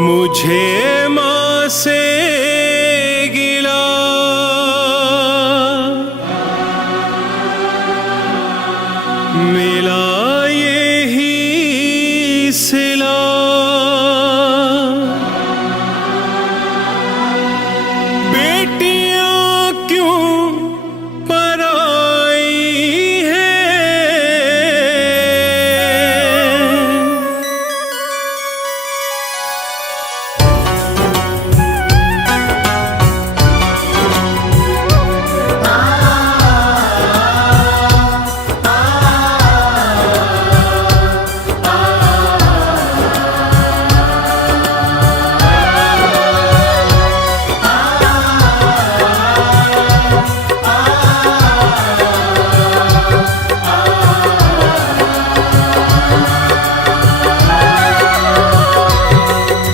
मुझे माँ से गिला मिला यही सिला। बेटियां क्यों पराई हैं,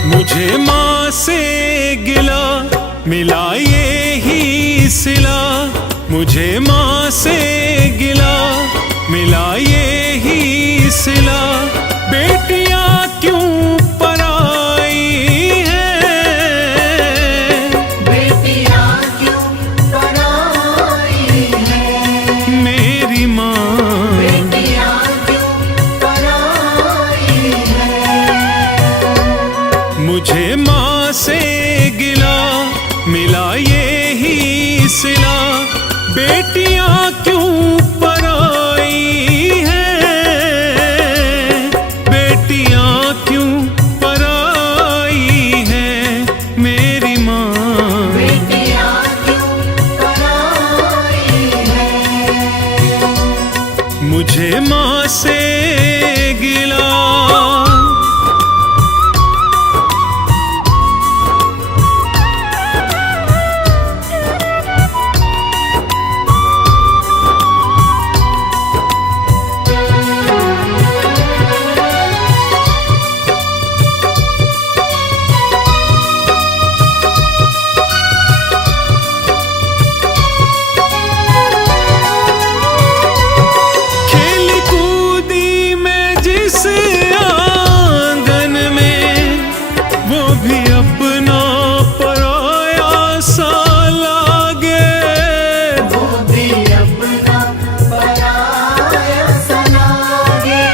मुझे माँ से गिला मिला यही सिला। मुझे माँ से गिला मिला यही सिला। बेटियां क्यों पराई हैं, बेटियां क्यों पराई हैं, मेरी माँ बेटियां क्यों पराई हैं। मुझे माँ से गिला मिला यही सिला। बेटियां क्यों पराई हैं, बेटियां क्यों पराई हैं, मेरी माँ बेटियां क्यों पराई हैं। मुझे माँ से गिला। खेली कूदी मैं जिस आंगन में, वो भी अपना पराया सा लागे। वो भी अपना पराया सा लागे।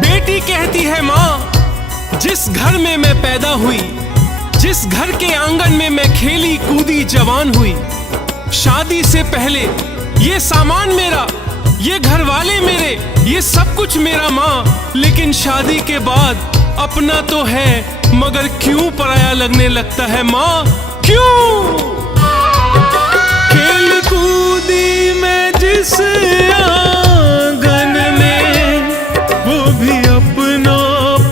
बेटी कहती है माँ, जिस घर में मैं पैदा हुई, जिस घर के आंगन में मैं खेली कूदी जवान हुई, शादी से पहले ये सामान मेरा, ये घर वाले मेरे, ये सब कुछ मेरा माँ। लेकिन शादी के बाद अपना तो है, मगर क्यों पराया लगने लगता है माँ, क्यों? खेल कूदी मैं जिस आंगन में, वो भी अपना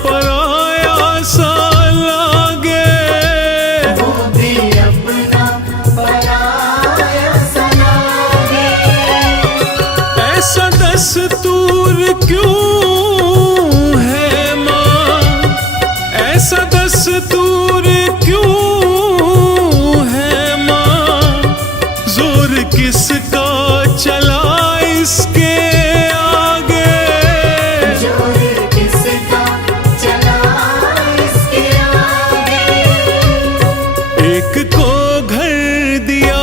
पराया सा लागे। वो भी अपना पराया सा लागे। ऐसा दस्तूर क्यों है माँ, ऐसा दस्तूर क्यों है माँ, जोर किसका चला इसके आगे। जोर किसका चला इसके आगे। एक को घर दिया,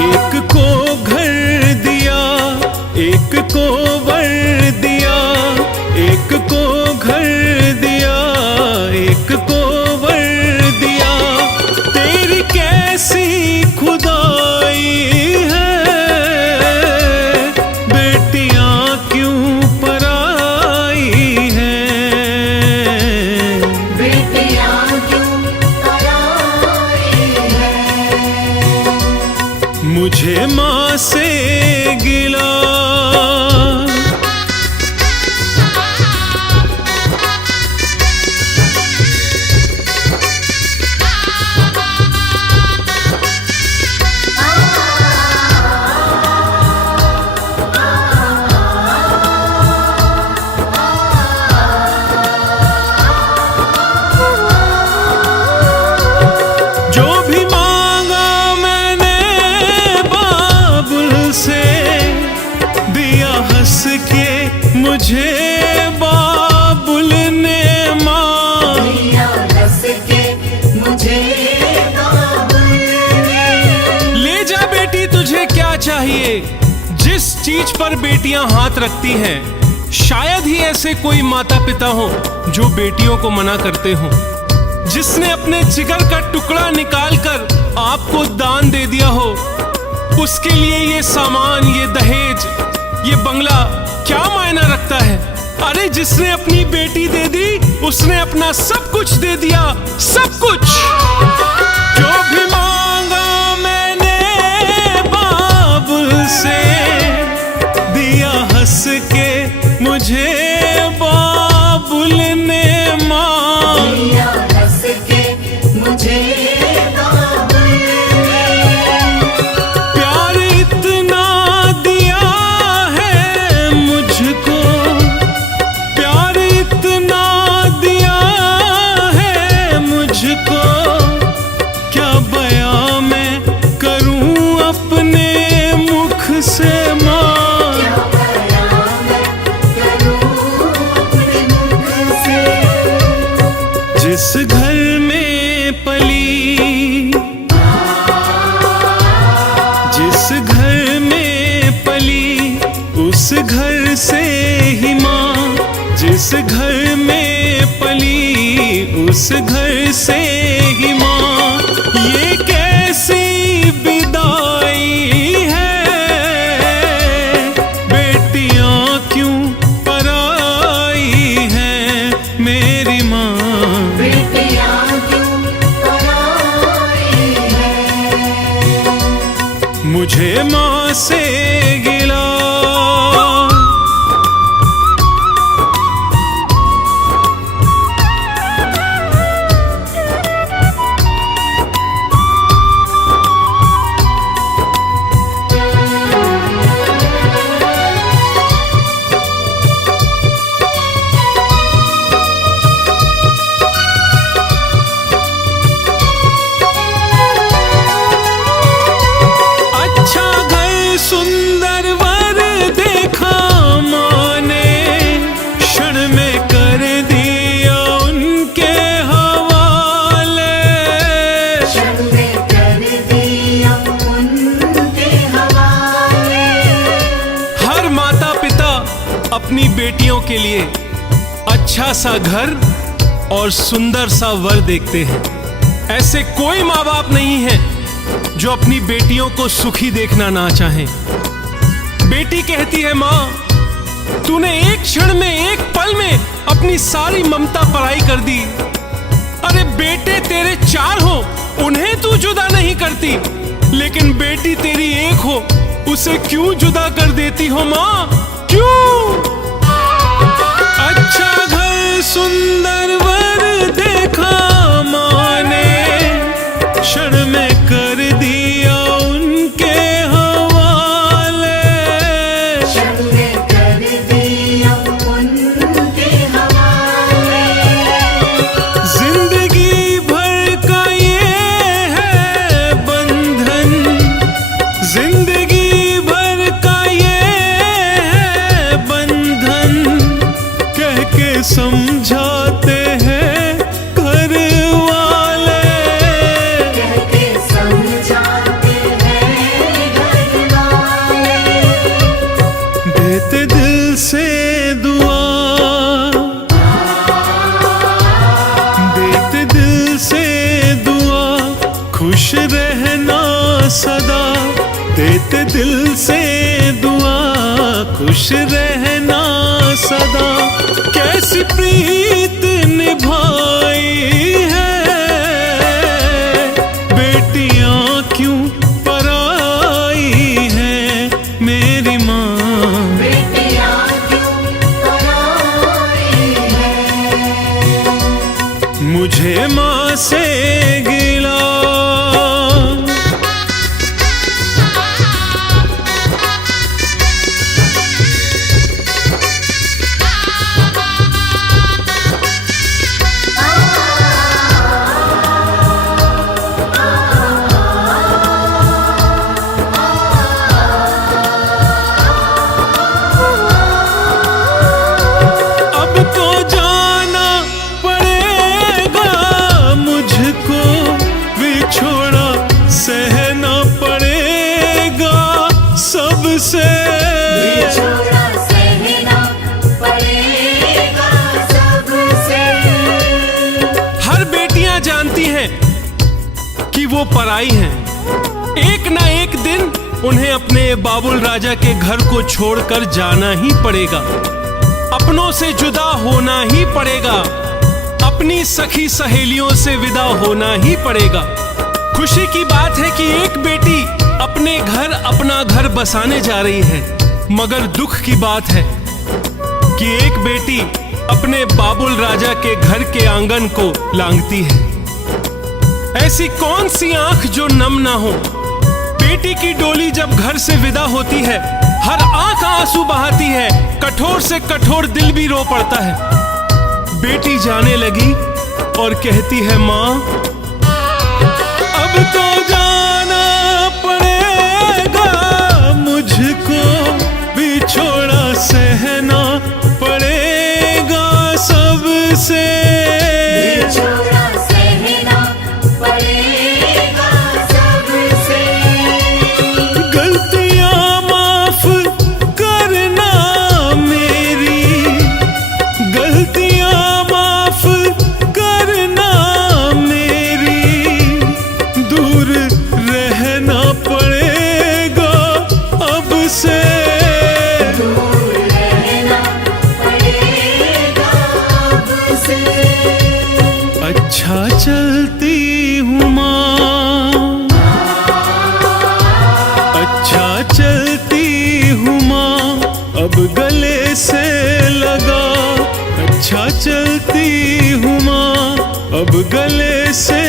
एक को घर दिया, एक को वर दिया, एक को घर दिया, एक को वर दिया। तेरी कैसी खुदाई है, बेटियां क्यों पराई हैं, बेटियां क्यों पराई हैं। मुझे माँ से गिला। जो भी मांगा मैंने बाबुल से, दिया हंस के मुझे मुझे काबुल में। ले जा बेटी, तुझे क्या चाहिए? जिस चीज पर बेटियां हाथ रखती हैं, शायद ही ऐसे कोई माता पिता हो जो बेटियों को मना करते हो। जिसने अपने जिगर का टुकड़ा निकालकर आपको दान दे दिया हो, उसके लिए ये सामान, ये दहेज, ये बंगला क्या मायना रखता है? अरे जिसने अपनी बेटी दे दी, उसने अपना सब कुछ दे दिया, सब कुछ। जो भी मांगा मैंने बाबुल से, दिया हंस के मुझे बाबुल ने मां। दिया हंस के मुझे काबुल में। प्यार इतना दिया है मुझको, प्यार इतना दिया है मुझको, क्या बयां मैं करूं अपने मुख से मां। क्या बयां मैं करूं अपने मुख से। जिस घर में पली, जिस घर में पली, उस घर से ही मां। जिस घर में पली, उस घर से ही मां। ये कैसी विदाई है, बेटियां क्यों पराई हैं मेरी मां। बेटियां क्यों पराई हैं। मुझे माँ से गिला, अच्छा घर सुंदर वर देखा माँ ने, क्षण में कर दिया उनके हवाले। क्षण में कर दिया उनके हवाले। हर माता पिता अपनी बेटियों के लिए अच्छा सा घर और सुंदर सा वर देखते हैं। ऐसे कोई माँ बाप नहीं है जो अपनी बेटियों को सुखी देखना ना चाहें। बेटी कहती है, माँ तूने एक क्षण में, एक पल में अपनी सारी ममता पराई कर दी। अरे बेटे तेरे चार हो, उन्हें तू जुदा नहीं करती, लेकिन बेटी तेरी एक हो, उसे क्यों जुदा कर देती हो माँ, क्यों? अच्छा घर सुंदर वर देखा माँ ने, क्षण में कर दिया उनके हवाले। क्षण में कर दिया उनके हवाले। जिंदगी भर का ये है बंधन, जिंदगी भर का ये है बंधन, कह के समझाते हैं घर वाले। कह के समझाते हैं घर वाले। देते दिल से दुआ, देते दिल से दुआ, खुश रहना सदा। देते दिल से दुआ, खुश रहना सदा। कैसी प्रीत निभाई है, बेटियां क्यों पराई हैं मेरी माँ। बेटियां क्यों पराई हैं। मुझे माँ से गिला, सबसे। बिछोड़ा सहना पड़ेगा सबसे। हर बेटियां जानती हैं कि वो पराई हैं। एक ना एक दिन उन्हें अपने बाबुल राजा के घर को छोड़कर जाना ही पड़ेगा, अपनों से जुदा होना ही पड़ेगा, अपनी सखी सहेलियों से विदा होना ही पड़ेगा। खुशी की बात है कि एक बेटी अपने घर अपना घर बसाने जा रही है, मगर दुख की बात है कि एक बेटी अपने बाबुल राजा के घर के आंगन को लांघती है। ऐसी कौन सी आंख जो नम ना हो। बेटी की डोली जब घर से विदा होती है, हर आंख आंसू बहाती है, कठोर से कठोर दिल भी रो पड़ता है। बेटी जाने लगी और कहती है, माँ अब तो जाना पड़ेगा मुझको, बिछोड़ा सहना पड़ेगा सबसे। बिछोड़ा सहना पड़ेगा सबसे। गलतियां माफ करना मेरी, गलतियां माफ करना मेरी, दूर रहना पड़ेगा अब से। दूर रहना पड़ेगा अब से। अच्छा चलती हूँ माँ, अच्छा चलती हूँ माँ, अब गले से लगा। अच्छा चलती हूँ माँ, अब गले से